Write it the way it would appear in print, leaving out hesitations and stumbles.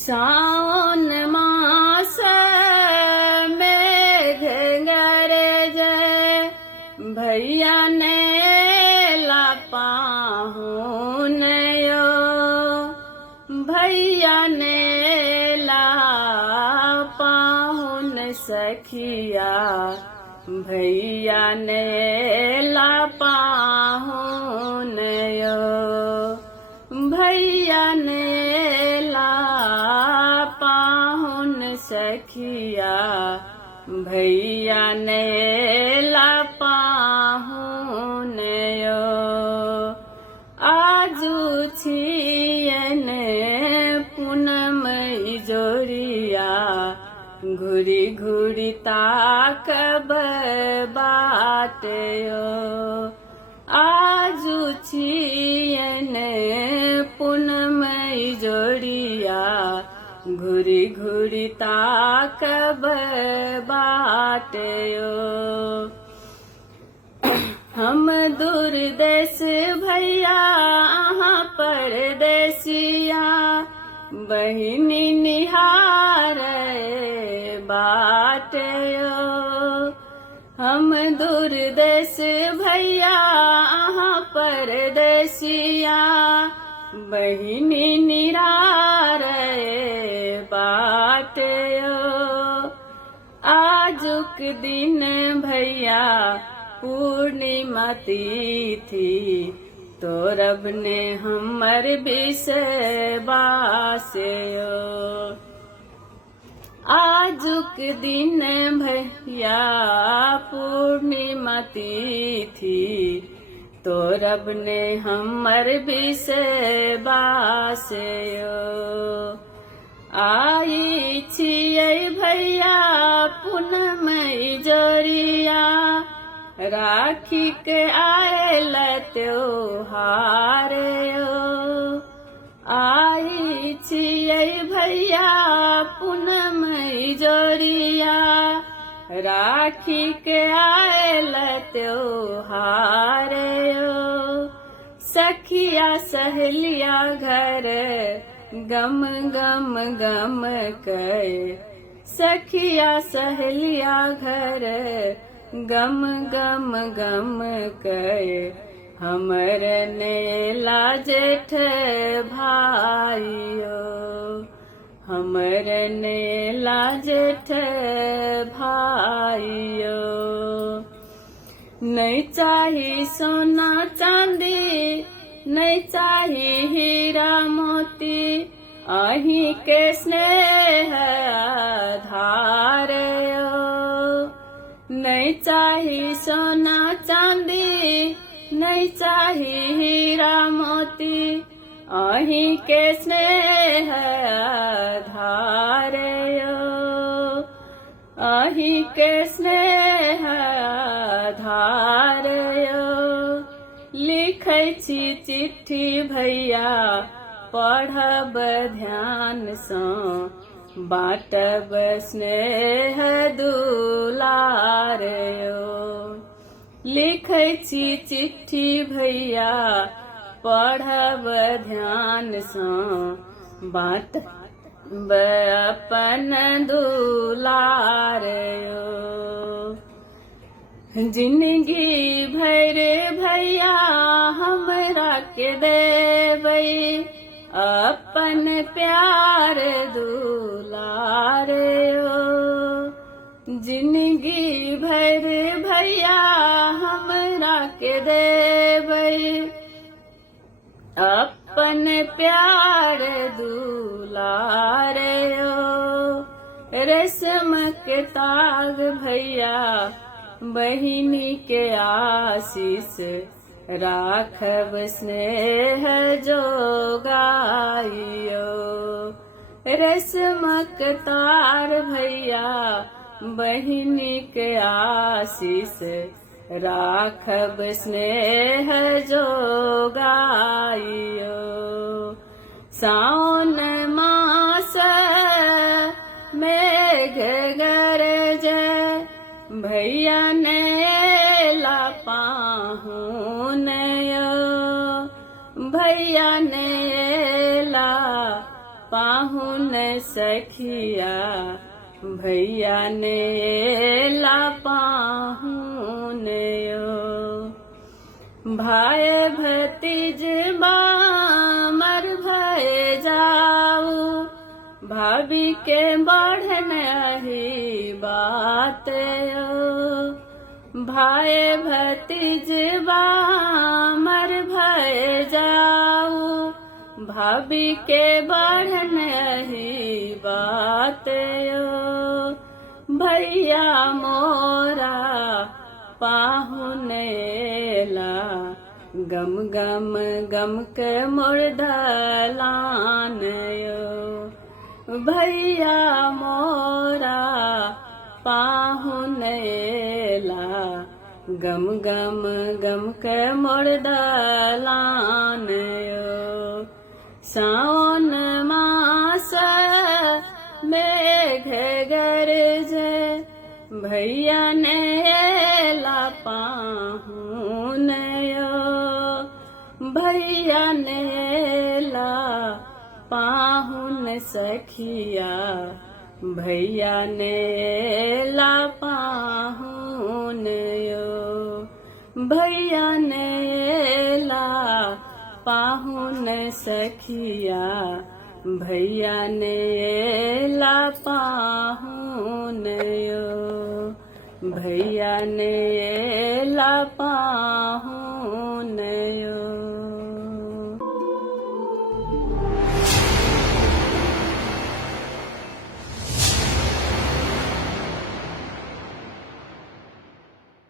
सावन मास मेघ गरजे, भैया ने ला पाहुन यो, भैया ने ला पाहुन सखिया, भैया ने ला पाहुन यो, भैया ने ला पाहुन सखिया, भैया ने ला पाहुन यो। आजू छियन पूनम जोरिया, घुरी घुरी ताकब बाट यो। आजू छियन पूनम जोड़िया, घुरी घुरी ताकब बाट यो। हम दूर देश भैया अहाँ परदेसिया, बहिनी निहार बाट यो। हम दूर देश भैया अहाँ परदेसिया, बहिनी निहार बाट यो। आजुक दिन भैया पूर्णिमा तिथि, तोरब ने हमर विश्वास यो। आजुक दिन भैया पूर्णिमा तिथि, तोरब ने हमर विश्वास यो। आई छियै भैया पूनम जोड़िया, राखी के आयल त्योहार यो। आई छियै भैया पूनम जोड़िया, राखी के आयल त्योहार यो। सखिया सहेलिया घर गम गम गम कहे, सखिया सहेलिया घर गम गम गम कहे, हमर नेला जेठ भाइयो, हमर नेला जेठ भाइयो। नहीं चाही सोना चांदी, नहीं चाही हीरा मोती, अहीं के स्नेह आधार यो। नहीं चाही सोना चांदी, नहीं चाही हीरा मोती, अहीं के स्नेह आधार यो, अहीं के स्नेह आधार यो। लिखै छी चिट्ठी भैया पढ़ब ध्यान सँ, बाटब स्नेह दुलार यो। लिखै छी चिट्ठी भैया पढ़ब ध्यान सँ, बाटब अपन दुलार यो। जिंदगी भर भैया हमरा के देबै, अपन प्यार दुलार यो। जिंदगी भर भैया हमरा के देबै, अपन प्यार दुलार यो। रेशम के ताग भैया बहिनी के आशीष, राखब स्नेह जोगाइयो। रेशमक तार भैया बहिनी के आशीष, राखब स्नेह जोगाइयो। सावन मास मेघ गरजे, भैया ने ला पाहुन यो, भैया ने ला पाहुन पाहुन सखिया भैया ने ला पाहुन यो। भाई भतीज बामर भय जाऊ भाभी के बढ़न ही बात यो। भाई भतीज बामर भय जाऊ भाभी के बढ़न ही बात यो। भैया मोरा पाहुनेला गम गम गम के मुर्दलान यो। भैया मोरा पाहुनेला गम गम गम के मुर्दलान यो। सावन मास मेघ गरजे भैया ने ला पाहुन यो। भैया ने ला पाहुन सखिया भैया ने ला पाहुन यो। भैया ने ला पाहुन सखिया भैया ने ला पाहुन यो। भैया ने ला पाहुन